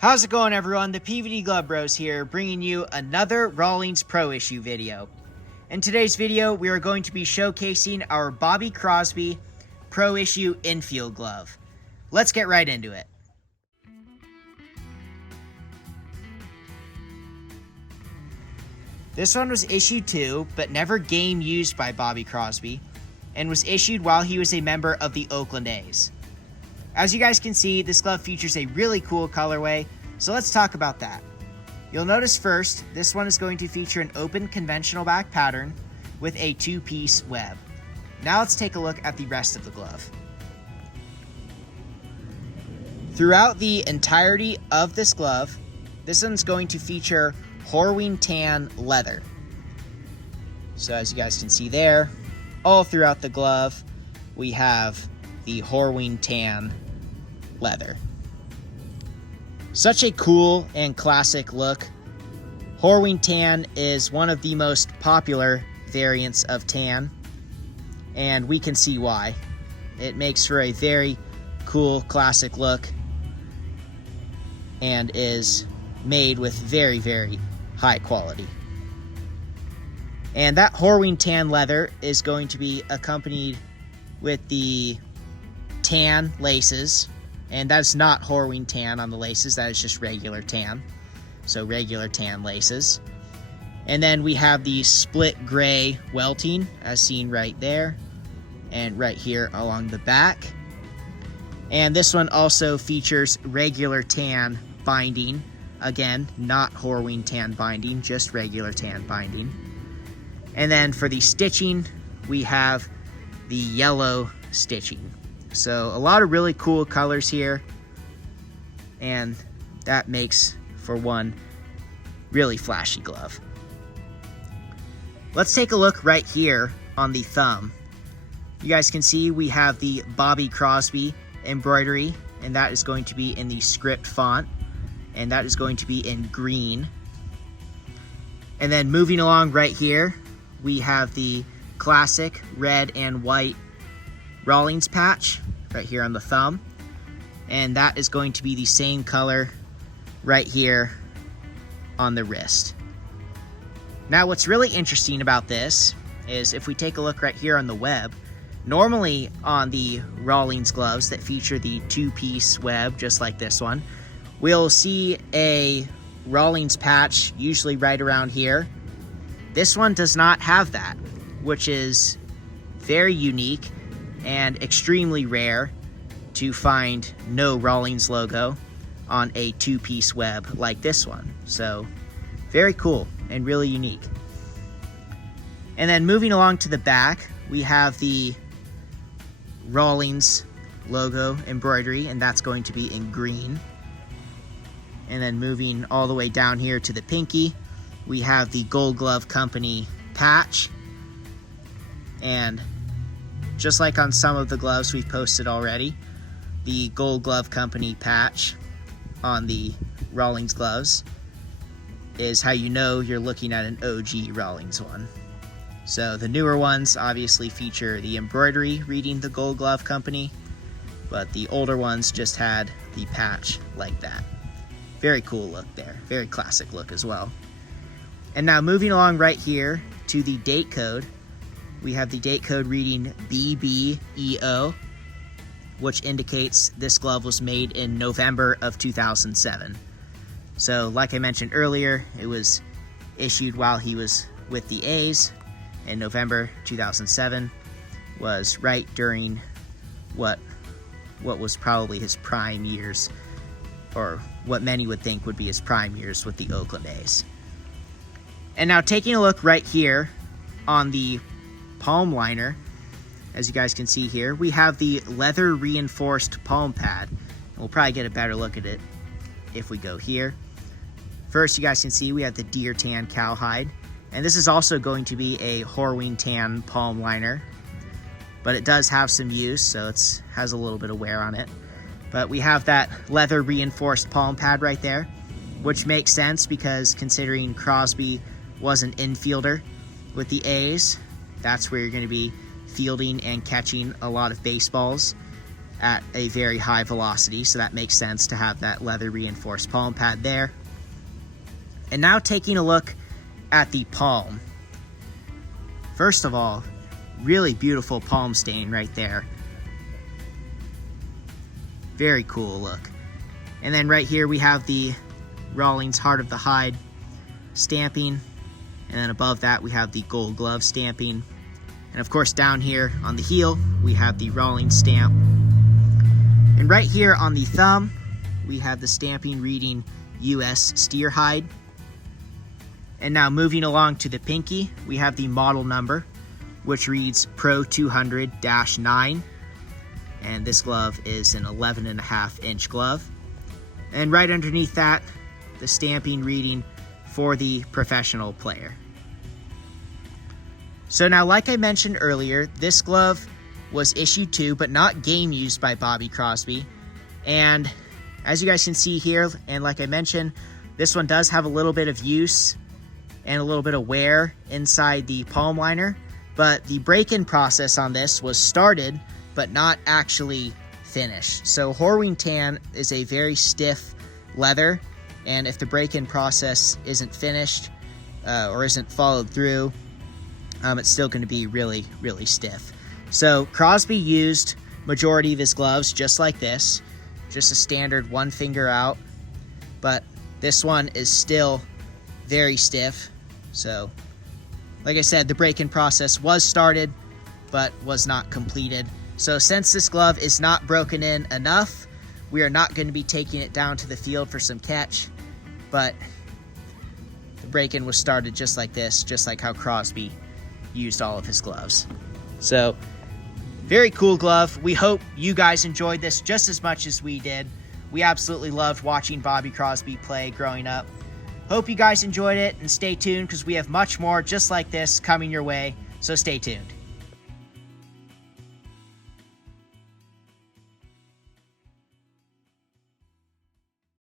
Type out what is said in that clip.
How's it going, everyone? The PVD Glove Bros here, bringing you another Rawlings Pro Issue video. In today's video, we are going to be showcasing our Bobby Crosby Pro Issue Infield Glove. Let's get right into it. This one was issue 2, but never game used by Bobby Crosby, and was issued while he was a member of the Oakland A's. As you guys can see, this glove features a really cool colorway, so let's talk about that. You'll notice first, this one is going to feature an open conventional back pattern with a 2-piece web. Now let's take a look at the rest of the glove. Throughout the entirety of this glove, this one's going to feature Horween tan leather. So as you guys can see there, all throughout the glove, we have the Horween tan leather. Such a cool and classic look. Horween tan is one of the most popular variants of tan, and we can see why. It makes for a very cool classic look and is made with very, very high quality. And that Horween tan leather is going to be accompanied with the tan laces, and that's not Horween tan on the laces, that is just regular tan. So regular tan laces. And then we have the split gray welting, as seen right there, and right here along the back. And this one also features regular tan binding. Again, not Horween tan binding, just regular tan binding. And then for the stitching, we have the yellow stitching. So a lot of really cool colors here, and that makes for one really flashy glove. Let's take a look right here on the thumb. You guys can see we have the Bobby Crosby embroidery, and that is going to be in the script font, and that is going to be in green. And then moving along right here, we have the classic red and white Rawlings patch right here on the thumb, and that is going to be the same color right here on the wrist. Now what's really interesting about this is if we take a look right here on the web, normally on the Rawlings gloves that feature the 2-piece web just like this one, we'll see a Rawlings patch usually right around here. This one does not have that, which is very unique and extremely rare to find no Rawlings logo on a 2-piece web like this one. So very cool and really unique. And then moving along to the back, we have the Rawlings logo embroidery, and that's going to be in green. And then moving all the way down here to the pinky, we have the Gold Glove Company patch. And just like on some of the gloves we've posted already, the Gold Glove Company patch on the Rawlings gloves is how you know you're looking at an OG Rawlings one. So the newer ones obviously feature the embroidery reading the Gold Glove Company, but the older ones just had the patch like that. Very cool look there, very classic look as well. And now moving along right here to the date code, we have the date code reading BBEO, which indicates this glove was made in November of 2007. So like I mentioned earlier, it was issued while he was with the A's in November 2007, was right during what was probably his prime years, or what many would think would be his prime years with the Oakland A's. And now taking a look right here on the palm liner, as you guys can see here, we have the leather reinforced palm pad. We'll probably get a better look at it if we go here. First, you guys can see we have the deer tan cowhide, and this is also going to be a Horween tan palm liner, but it does have some use, so it has a little bit of wear on it. But we have that leather reinforced palm pad right there, which makes sense because considering Crosby was an infielder with the A's, that's where you're going to be fielding and catching a lot of baseballs. at a very high velocity, so that makes sense to have that leather reinforced palm pad there. And now taking a look at the palm. First of all, really beautiful palm stain right there. Very cool look. And then right here we have the Rawlings Heart of the Hide stamping. And then above that we have the Gold Glove stamping. And of course down here on the heel we have the Rawlings stamp. And right here on the thumb we have the stamping reading US Steer Hide. And now moving along to the pinky, we have the model number, which reads PRO200-9. And this glove is an 11.5-inch glove. And right underneath that, the stamping reading for the professional player. So now, like I mentioned earlier, this glove was issued to, but not game used by Bobby Crosby. And as you guys can see here, and like I mentioned, this one does have a little bit of use and a little bit of wear inside the palm liner, but the break-in process on this was started, but not actually finished. So Horween Tan is a very stiff leather, and if the break-in process isn't finished or isn't followed through, it's still going to be really, really stiff. So Crosby used majority of his gloves just like this, just a standard one finger out, but this one is still very stiff. So like I said, the break-in process was started, but was not completed. So since this glove is not broken in enough, we are not going to be taking it down to the field for some catch, but the break-in was started just like this, just like how Crosby used all of his gloves. So very cool glove. We hope you guys enjoyed this just as much as we did. We absolutely loved watching Bobby Crosby play growing up. Hope you guys enjoyed it, and stay tuned because we have much more just like this coming your way, so stay tuned.